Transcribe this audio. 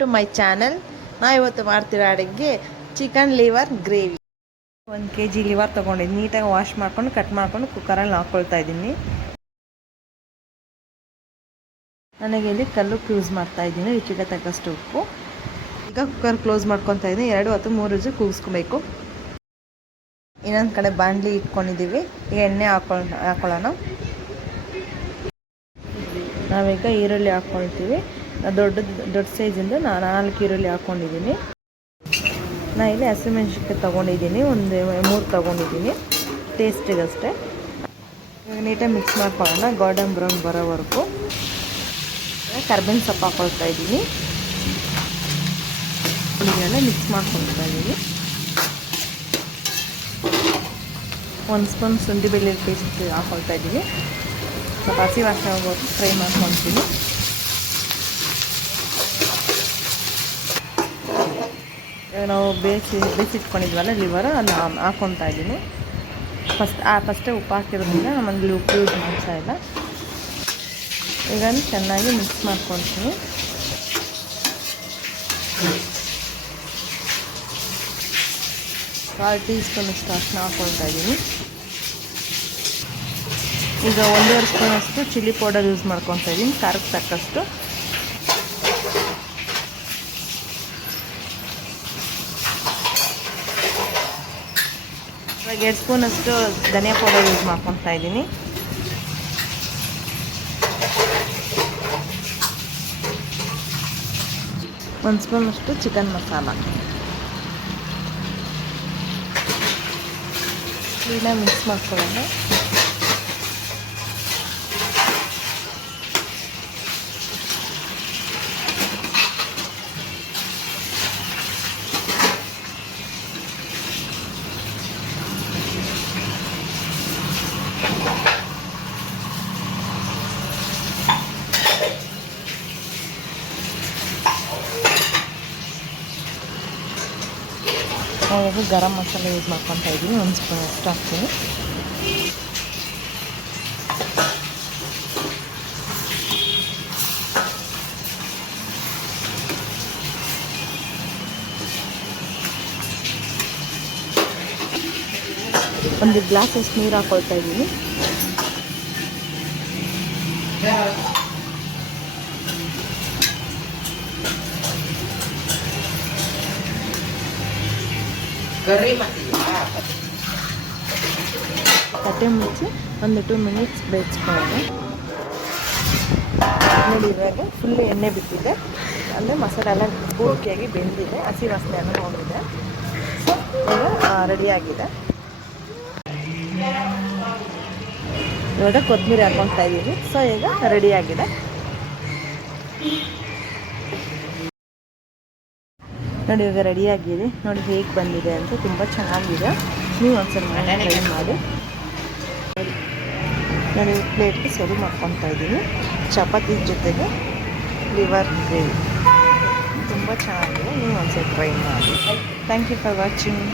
To my channel. ನಾ ಇವತ್ತು ಮಾಡ್ತಿರೋ ಅಡುಗೆ chicken liver gravy. 1 kg liver ತೊಗೊಂಡಿದ್ದೀನಿ. ನೀಟಾಗಿ ವಾಶ್ ಮಾಡ್ಕೊಂಡು ಕಟ್ ಮಾಡ್ಕೊಂಡು ಕುಕ್ಕರಲ್ಲಿ ಹಾಕ್ಕೊಳ್ತಾ ಇದ್ದೀನಿ. ನನಗೆ ಇಲ್ಲಿ ಕಲ್ಲುಪ್ಪು ಯೂಸ್ ಮಾಡ್ತಾ ಇದ್ದೀನಿ, ರುಚಿಗೆ ತಕ್ಕಷ್ಟು ಉಪ್ಪು. ಈಗ ಕುಕ್ಕರ್ ಕ್ಲೋಸ್ ಮಾಡ್ಕೊತಾ ಇದ್ದೀನಿ. 2 ಅಥವಾ 3 ವಿಸಿಲ್ ಕೂಗಿಸ್ಕೊಬೇಕು. ಇನ್ನೊಂದು ಕಡೆ ಬಾಣಲಿ ಇಟ್ಕೊಂಡಿದ್ದೀವಿ. ಈಗ ಎಣ್ಣೆ ಹಾಕೊಳ್ಳೋಣ. ನಾವೀಗ ಈರುಳ್ಳಿ ಹಾಕ್ಕೊಳ್ತೀವಿ. ದೊಡ್ಡ ಸೈಜಿಂದ 4 ಈರುಳ್ಳಿ ಹಾಕ್ಕೊಂಡಿದ್ದೀನಿ. ನಾನು ಇಲ್ಲಿ ಹಸಿಮೆಣ್ಸಿನ್ಕಾಯಿ ತೊಗೊಂಡಿದ್ದೀನಿ, 3 ತೊಗೊಂಡಿದ್ದೀನಿ ಟೇಸ್ಟಿಗಷ್ಟೇ. ನೀಟಾಗಿ ಮಿಕ್ಸ್ ಮಾಡ್ಕೊಳ್ಳೋಣ ಗೋಲ್ಡನ್ ಬ್ರೌನ್ ಬರೋವರೆಗೂ. ಕರ್ಬೇವಿನ ಸೊಪ್ಪು ಹಾಕ್ಕೊಳ್ತಾ ಇದ್ದೀನಿ. ಇದನ್ನೆಲ್ಲ ಮಿಕ್ಸ್ ಮಾಡ್ಕೊಳ್ತಾ ಇದ್ದೀನಿ. 1 ಸ್ಪೂನ್ ಶುಂಠಿ ಬೆಳ್ಳುಳ್ಳಿ ಪೇಸ್ಟ್ ಹಾಕ್ಕೊಳ್ತಾ ಇದ್ದೀನಿ. ಸ್ವಲ್ಪ ಹಸಿ ವಾಸನೆ ಹೋಗೋದು ಫ್ರೈ ಮಾಡ್ಕೊಳ್ತೀನಿ. ನಾವು ಬೇಯಿಸಿಟ್ಕೊಂಡಿದ್ವಲ್ಲ ಲಿವರ್, ಅದನ್ನ ಹಾಕ್ಕೊತಾ ಇದ್ದೀನಿ. ಫಸ್ಟೇ ಉಪ್ಪು ಹಾಕಿರೋದ್ರಿಂದ ನಮ್ಮಲ್ಲಿ ಉಪ್ಪು ಯೂಸ್ ಮಾಡ್ತಾ ಇಲ್ಲ. ಈಗ ಚೆನ್ನಾಗಿ ಮಿಕ್ಸ್ ಮಾಡ್ಕೊಳ್ತೀನಿ. ಕಾಲು ಟೀ ಸ್ಪೂನಷ್ಟು ಅರಿಶಿನ ಹಾಕ್ಕೊಳ್ತಾ ಇದ್ದೀನಿ. ಈಗ 1.5 ಸ್ಪೂನಷ್ಟು ಚಿಲ್ಲಿ ಪೌಡರ್ ಯೂಸ್ ಮಾಡ್ಕೊತಾ ಇದ್ದೀನಿ, ಖಾರಕ್ಕೆ ತಕ್ಕಷ್ಟು. ಇವಾಗ 2 ಸ್ಪೂನಷ್ಟು ಧನಿಯಾ ಪೌಡರ್ ಯೂಸ್ ಮಾಡ್ಕೊತಾ ಇದ್ದೀನಿ. ಒಂದು ಸ್ಪೂನಷ್ಟು ಚಿಕನ್ ಮಸಾಲ. ಕ್ಲೀನಾಗಿ ಮಿಕ್ಸ್ ಮಾಡ್ಕೊಳ್ಳೋಣ. ಹಾಗಾಗಿ ಗರಂ ಮಸಾಲೆ ಯೂಸ್ ಮಾಡ್ಕೊತಾ ಇದ್ದೀನಿ. 1 ಸ್ಪೂನ್ ಅಷ್ಟು ಹಾಕ್ತೀನಿ. ಒಂದು ಗ್ಲಾಸಷ್ಟು ನೀರು ಹಾಕ್ಕೊಳ್ತಾ ಇದ್ದೀನಿ. ಕಟ್ಟೆ ಮುಚ್ಚಿ ಒಂದು 2 ಮಿನಿಟ್ಸ್ ಬೇಯಿಸ್ಕೊಳ್ಳೋಣ. ನೋಡಿ, ಇವಾಗ ಫುಲ್ ಎಣ್ಣೆ ಬಿಟ್ಟಿದೆ, ಅಂದರೆ ಮಸಾಲೆ ಎಲ್ಲ ಪೂರ್ತಿಯಾಗಿ ಬೆಂದಿದೆ, ಹಸಿ ವಾಸನೆ ಎಲ್ಲ ಹೋಗಿದೆ. ಸೊ ಈಗ ರೆಡಿಯಾಗಿದೆ. ಇವಾಗ ಕೊತ್ತಂಬರಿ ಹಾಕ್ಕೊತಾ ಇದ್ದೀವಿ. ಸೊ ಈಗ ರೆಡಿಯಾಗಿದೆ. ನೋಡಿ, ಇವಾಗ ರೆಡಿಯಾಗಿದೆ. ನೋಡಿ ಹೇಗೆ ಬಂದಿದೆ ಅಂತ, ತುಂಬ ಚೆನ್ನಾಗಿದೆ. ನೀವು ಒಂದ್ಸಲ ಟ್ರೈ ಮಾಡಿ. ನೋಡಿ, ಪ್ಲೇಟ್ಗೆ ಸರ್ವ್ ಮಾಡ್ಕೊತಾ ಇದ್ದೀನಿ. ಚಪಾತಿ ಜೊತೆಗೆ ಲಿವರ್ ಗ್ರೇವಿ ತುಂಬ ಚೆನ್ನಾಗಿದೆ. ನೀವು ಒಂದ್ಸಲ ಟ್ರೈ ಮಾಡಿ. Thank you for watching.